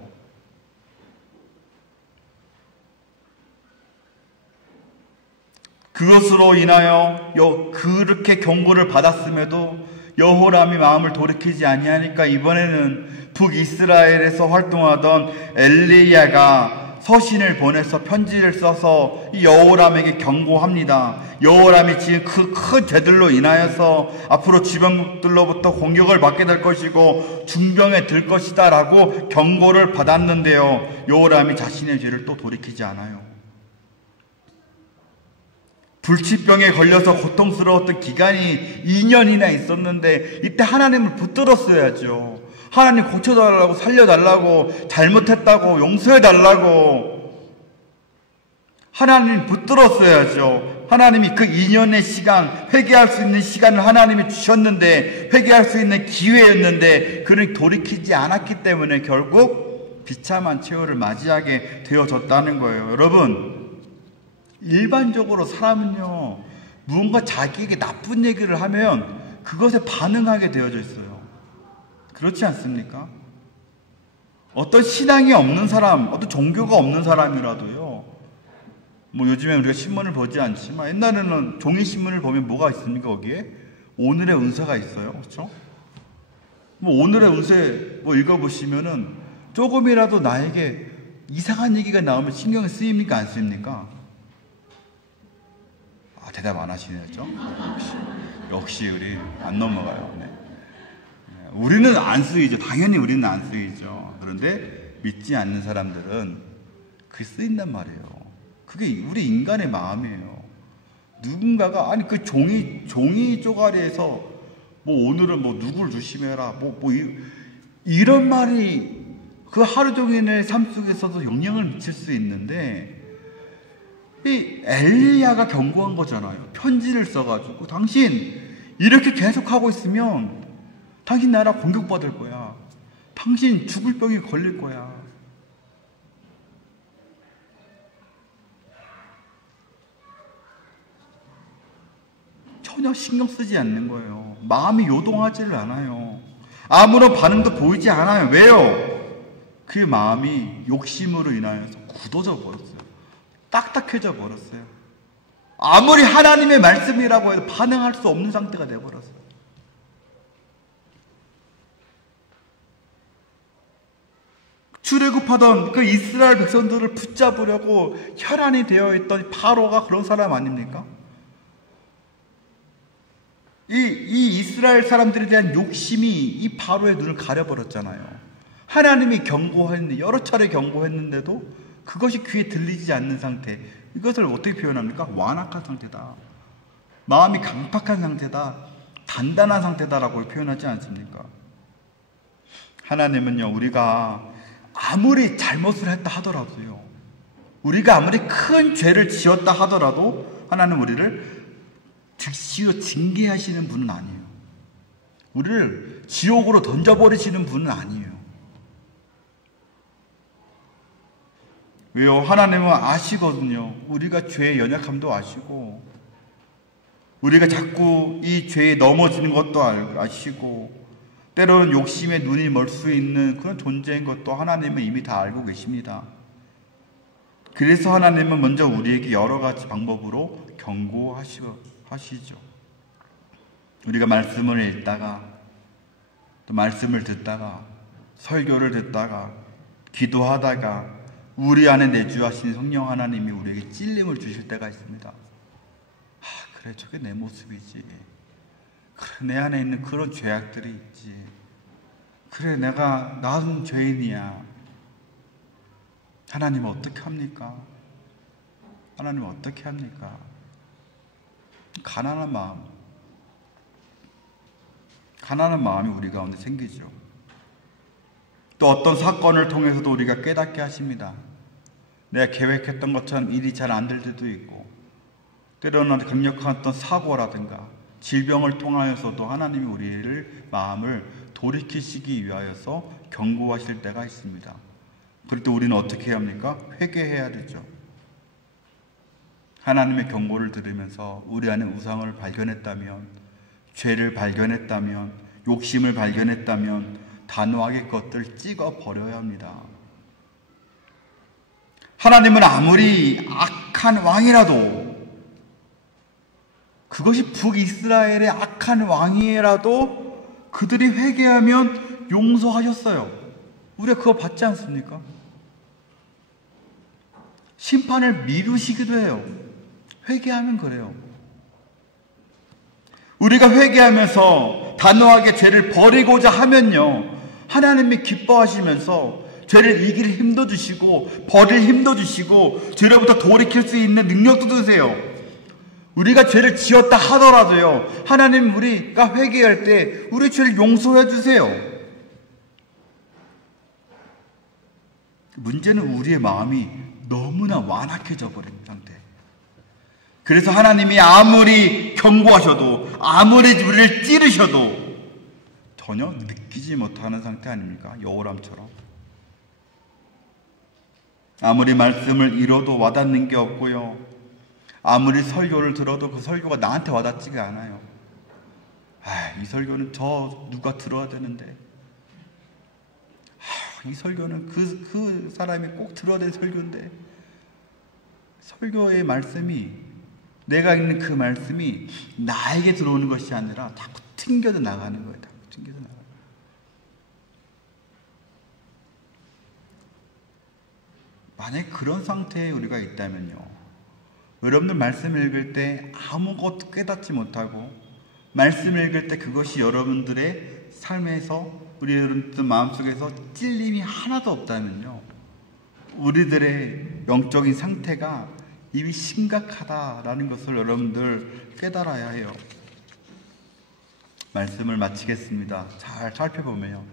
그것으로 인하여 그렇게 경고를 받았음에도 여호람이 마음을 돌이키지 아니하니까 이번에는 북이스라엘에서 활동하던 엘리야가 서신을 보내서 편지를 써서 이 여호람에게 경고합니다. 여호람이 지은 그 큰 죄들로 인하여서 앞으로 주변국들로부터 공격을 받게 될 것이고 중병에 들 것이다 라고 경고를 받았는데요, 여호람이 자신의 죄를 또 돌이키지 않아요. 불치병에 걸려서 고통스러웠던 기간이 2년이나 있었는데 이때 하나님을 붙들었어야죠. 하나님 고쳐달라고, 살려달라고, 잘못했다고 용서해달라고 하나님 붙들었어야죠. 하나님이 그 2년의 시간, 회개할 수 있는 시간을 하나님이 주셨는데, 회개할 수 있는 기회였는데 그를 돌이키지 않았기 때문에 결국 비참한 최후를 맞이하게 되어졌다는 거예요. 여러분, 일반적으로 사람은요, 무언가 자기에게 나쁜 얘기를 하면 그것에 반응하게 되어져 있어요. 그렇지 않습니까? 어떤 신앙이 없는 사람, 어떤 종교가 없는 사람이라도요, 뭐 요즘에 우리가 신문을 보지 않지만 옛날에는 종이신문을 보면 뭐가 있습니까? 거기에 오늘의 운세가 있어요. 그렇죠? 뭐 오늘의 운세 뭐 읽어보시면은 조금이라도 나에게 이상한 얘기가 나오면 신경이 쓰입니까? 안 쓰입니까? 아, 대답 안 하시네요. 그렇죠? 역시 우리 안 넘어가요. 네. 우리는 안 쓰이죠. 당연히 우리는 안 쓰이죠. 그런데 믿지 않는 사람들은 그게 쓰인단 말이에요. 그게 우리 인간의 마음이에요. 누군가가, 아니 그 종이 쪼가리에서 뭐 오늘은 뭐 누굴 조심해라 이런 말이 그 하루 종일의 삶 속에서도 영향을 미칠 수 있는데, 이 엘리야가 경고한 거잖아요. 편지를 써가지고 당신 이렇게 계속하고 있으면 당신 나라 공격받을 거야. 당신 죽을 병이 걸릴 거야. 전혀 신경 쓰지 않는 거예요. 마음이 요동하지를 않아요. 아무런 반응도 보이지 않아요. 왜요? 그 마음이 욕심으로 인하여서 굳어져 버렸어요. 딱딱해져 버렸어요. 아무리 하나님의 말씀이라고 해도 반응할 수 없는 상태가 되어버렸어요. 출애굽하던 그 이스라엘 백성들을 붙잡으려고 혈안이 되어 있던 바로가 그런 사람 아닙니까? 이 이스라엘 사람들에 대한 욕심이 이 바로의 눈을 가려버렸잖아요. 하나님이 경고했는데, 여러 차례 경고했는데도 그것이 귀에 들리지 않는 상태. 이것을 어떻게 표현합니까? 완악한 상태다. 마음이 강팍한 상태다. 단단한 상태다라고 표현하지 않습니까? 하나님은요, 우리가 아무리 잘못을 했다 하더라도요, 우리가 아무리 큰 죄를 지었다 하더라도 하나님 우리를 즉시로 징계하시는 분은 아니에요. 우리를 지옥으로 던져버리시는 분은 아니에요. 왜요? 하나님은 아시거든요. 우리가 죄의 연약함도 아시고, 우리가 자꾸 이 죄에 넘어지는 것도 아시고, 때로는 욕심에 눈이 멀 수 있는 그런 존재인 것도 하나님은 이미 다 알고 계십니다. 그래서 하나님은 먼저 우리에게 여러 가지 방법으로 경고하시죠. 우리가 말씀을 읽다가, 또 말씀을 듣다가, 설교를 듣다가, 기도하다가, 우리 안에 내주하신 성령 하나님이 우리에게 찔림을 주실 때가 있습니다. 그래, 저게 내 모습이지. 그래, 내 안에 있는 그런 죄악들이 있지. 그래, 나는 죄인이야. 하나님은 어떻게 합니까? 하나님은 어떻게 합니까? 가난한 마음이 우리 가운데 생기죠. 또 어떤 사건을 통해서도 우리가 깨닫게 하십니다. 내가 계획했던 것처럼 일이 잘 안 될 때도 있고, 때로는 강력한 어떤 사고라든가 질병을 통하여서도 하나님이 우리를 마음을 돌이키시기 위하여서 경고하실 때가 있습니다. 그럴 때 우리는 어떻게 해야 합니까? 회개해야 되죠. 하나님의 경고를 들으면서 우리 안에 우상을 발견했다면, 죄를 발견했다면, 욕심을 발견했다면 단호하게 그것들 찍어 버려야 합니다. 하나님은 아무리 악한 왕이라도, 그것이 북이스라엘의 악한 왕이라도 그들이 회개하면 용서하셨어요. 우리가 그거 받지 않습니까? 심판을 미루시기도 해요. 회개하면 그래요. 우리가 회개하면서 단호하게 죄를 버리고자 하면요, 하나님이 기뻐하시면서 죄를 이길 힘도 주시고 버릴 힘도 주시고 죄로부터 돌이킬 수 있는 능력도 주세요. 우리가 죄를 지었다 하더라도요, 하나님 우리가 회개할 때 우리 죄를 용서해 주세요. 문제는 우리의 마음이 너무나 완악해져 버린 상태. 그래서 하나님이 아무리 경고하셔도, 아무리 우리를 찌르셔도 전혀 느끼지 못하는 상태 아닙니까? 여호람처럼. 아무리 말씀을 잃어도 와닿는 게 없고요, 아무리 설교를 들어도 그 설교가 나한테 와닿지가 않아요. 이 설교는 누가 들어야 되는데, 이 설교는 그 사람이 꼭 들어야 될 설교인데, 설교의 말씀이, 내가 읽는 그 말씀이 나에게 들어오는 것이 아니라 자꾸 튕겨져 나가는 거예요. 자꾸 튕겨져 나가는 거예요. 만약에 그런 상태에 우리가 있다면요, 여러분들 말씀 읽을 때 아무것도 깨닫지 못하고, 말씀 읽을 때 그것이 여러분들의 삶에서, 우리 여러분들 마음속에서 찔림이 하나도 없다면요, 우리들의 영적인 상태가 이미 심각하다라는 것을 여러분들 깨달아야 해요. 말씀을 마치겠습니다. 잘 살펴보면요,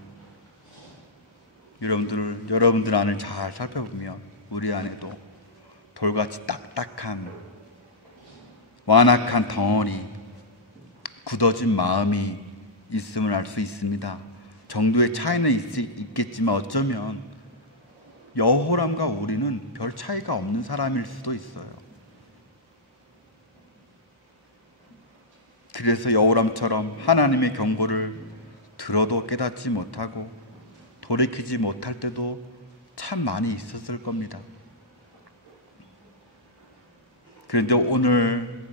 여러분들 안을 잘 살펴보면 우리 안에도 돌같이 딱딱한 완악한 덩어리, 굳어진 마음이 있음을 알 수 있습니다. 정도의 차이는 있겠지만 어쩌면 여호람과 우리는 별 차이가 없는 사람일 수도 있어요. 그래서 여호람처럼 하나님의 경고를 들어도 깨닫지 못하고 돌이키지 못할 때도 참 많이 있었을 겁니다. 그런데 오늘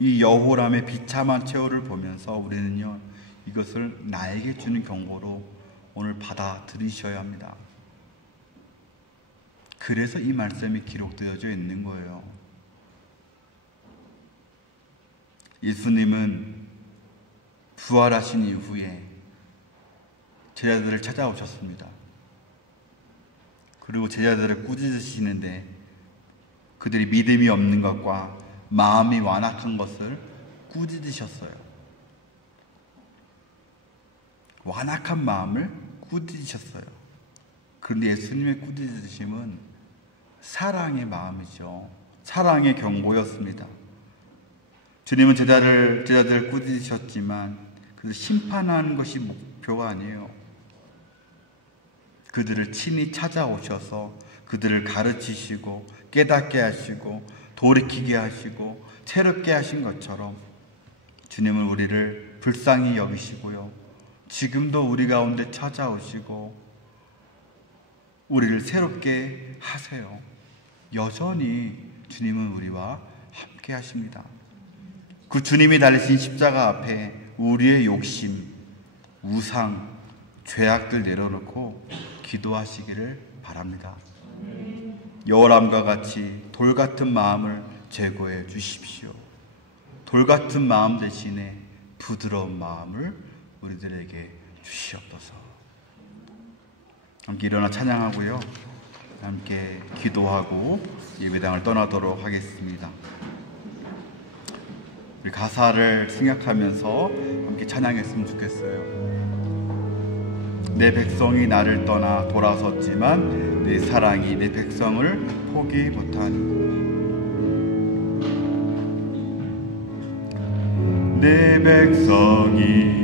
이 여호람의 비참한 최후를 보면서 우리는요, 이것을 나에게 주는 경고로 오늘 받아들이셔야 합니다. 그래서 이 말씀이 기록되어져 있는 거예요. 예수님은 부활하신 이후에 제자들을 찾아오셨습니다. 그리고 제자들을 꾸짖으시는데 그들이 믿음이 없는 것과 마음이 완악한 것을 꾸짖으셨어요. 완악한 마음을 꾸짖으셨어요. 그런데 예수님의 꾸짖으심은 사랑의 마음이죠. 사랑의 경고였습니다. 주님은 제자들을 꾸짖으셨지만 그들 심판하는 것이 목표가 아니에요. 그들을 친히 찾아오셔서 그들을 가르치시고 깨닫게 하시고 돌이키게 하시고 새롭게 하신 것처럼 주님은 우리를 불쌍히 여기시고요. 지금도 우리 가운데 찾아오시고 우리를 새롭게 하세요. 여전히 주님은 우리와 함께 하십니다. 그 주님이 달리신 십자가 앞에 우리의 욕심, 우상, 죄악들 내려놓고 기도하시기를 바랍니다. 여호람과 같이 돌 같은 마음을 제거해 주십시오. 돌 같은 마음 대신에 부드러운 마음을 우리들에게 주시옵소서. 함께 일어나 찬양하고요. 함께 기도하고 예배당을 떠나도록 하겠습니다. 우리 가사를 생각하면서 함께 찬양했으면 좋겠어요. 내 백성이 나를 떠나 돌아섰지만 내 사랑이 내 백성을 포기 못하니 내 백성이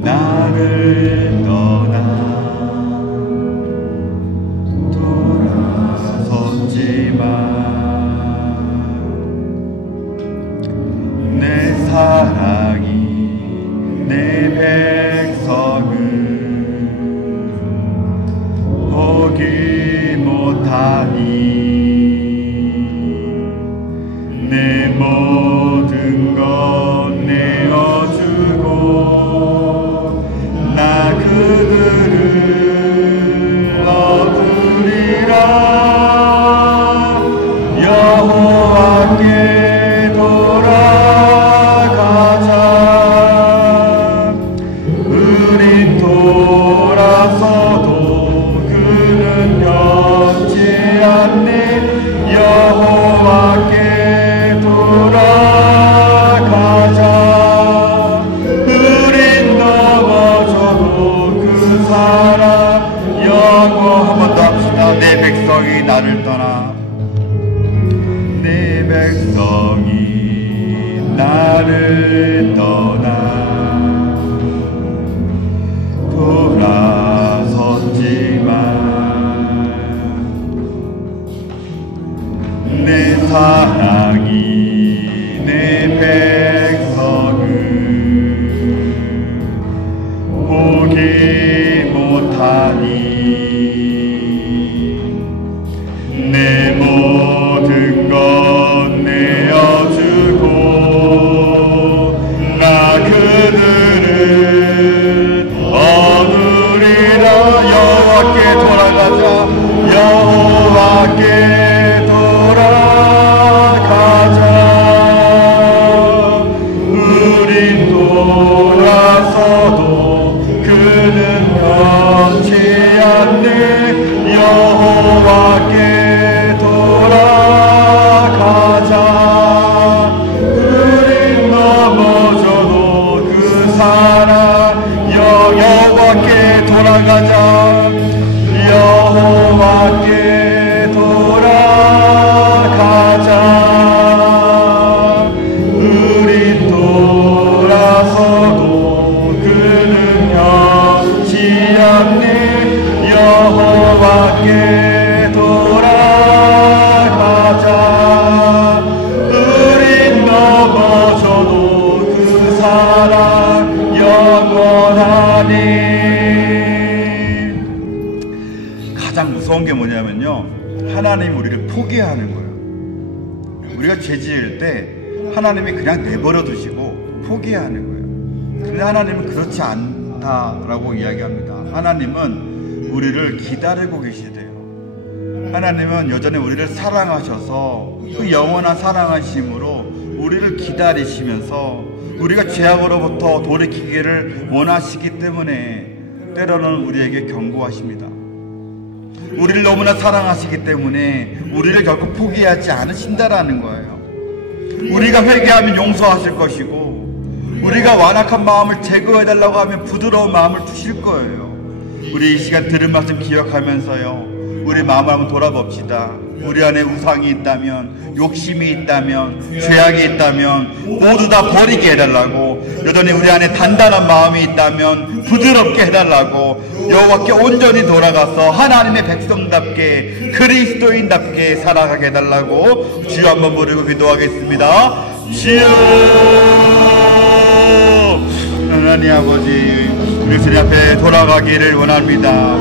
나를 떠나 돌아섰지만 내 사랑이 내 백성을 포기 못하니 내 모든 것 내어주고 나 그들을 얻으리라. 여호와께 돌아가자. 우린 돌아서도 그는 변치 않네. 여호와께 돌아가자. 우린 넘어져도 그 사람 영원. 한 번 더 합시다. 내 백성이 나를 떠나 내 백성이 나를 떠나 돌아섰지만 내 사랑이 내 백성을 포기 못하니 내 모든 것 내어주고 나 그들을 얻으리라. 여호와께 돌아가자. 여호와께 돌아가자. 우린 돌아서도 그는 변치 않네. 여호와께 돌아가자. 우린 넘어져도 그 사랑 여호와께 돌아가자. 여호와께 돌아가자. 우린 돌아서도 그는 변치 않네. 여호와께 돌아가자. 우린 넘어져도 그 사랑 영원하니. 가장 무서운 게 뭐냐면요, 하나님이 우리를 포기하는 거예요. 우리가 죄 지을 때 하나님이 그냥 내버려 두시고 포기하는 거예요. 근데 하나님은 그렇지 않다라고 이야기합니다. 하나님은 우리를 기다리고 계시대요. 하나님은 여전히 우리를 사랑하셔서 그 영원한 사랑하심으로 우리를 기다리시면서 우리가 죄악으로부터 돌이키기를 원하시기 때문에 때로는 우리에게 경고하십니다. 우리를 너무나 사랑하시기 때문에 우리를 결코 포기하지 않으신다라는 거예요. 우리가 회개하면 용서하실 것이고 우리가 완악한 마음을 제거해달라고 하면 부드러운 마음을 주실 거예요. 우리 이 시간 들은 말씀 기억하면서요, 우리 마음을 한번 돌아봅시다. 우리 안에 우상이 있다면, 욕심이 있다면, 죄악이 있다면 모두 다 버리게 해달라고, 여전히 우리 안에 단단한 마음이 있다면 부드럽게 해달라고, 여호와께 온전히 돌아가서 하나님의 백성답게 그리스도인답게 살아가게 해달라고 주여 한번 부르고 기도하겠습니다. 주여 하나님 아버지, 우리 주님 앞에 돌아가기를 원합니다.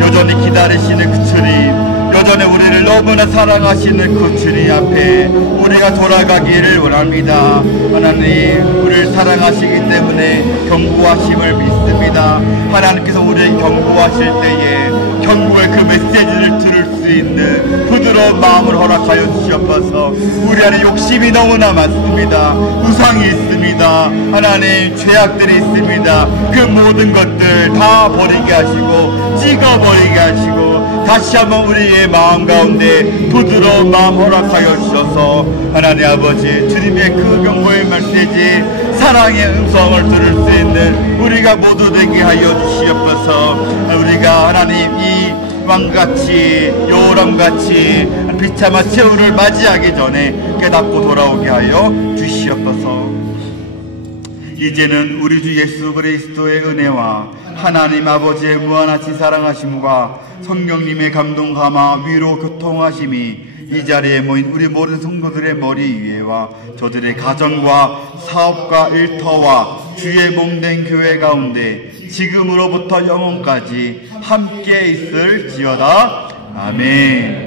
여전히 기다리시는 그 주님, 여전히 우리를 너무나 사랑하시는 그 주님 앞에 우리가 돌아가기를 원합니다. 하나님, 우리를 사랑하시기 때문에 경고하심을 믿습니다. 하나님께서 우리를 경고하실 때에 경고의 그 메시지를 들을 수 있는 부드러운 마음을 허락하여 주시옵소서. 우리 안에 욕심이 너무나 많습니다. 우상이 있습니다. 하나님, 죄악들이 있습니다. 그 모든 것들 다 버리게 하시고 찍어버리게 하시고 다시 한번 우리의 마음 가운데 부드러운 마음 허락하여 주셔서 하나님 아버지, 주님의 그 경고의 메시지, 사랑의 음성을 들을 수 있는 우리가 모두 되게 하여 주시옵소서. 우리가 하나님 이 왕같이 요람같이 비참한 최후를 맞이하기 전에 깨닫고 돌아오게 하여 주시옵소서. 이제는 우리 주 예수 그리스도의 은혜와 하나님 아버지의 무한하신 사랑하심과 성령님의 감동 감화 위로 교통하심이 이 자리에 모인 우리 모든 성도들의 머리 위에와 저들의 가정과 사업과 일터와 주의 몸된 교회 가운데 지금으로부터 영원까지 함께 있을지어다. 아멘.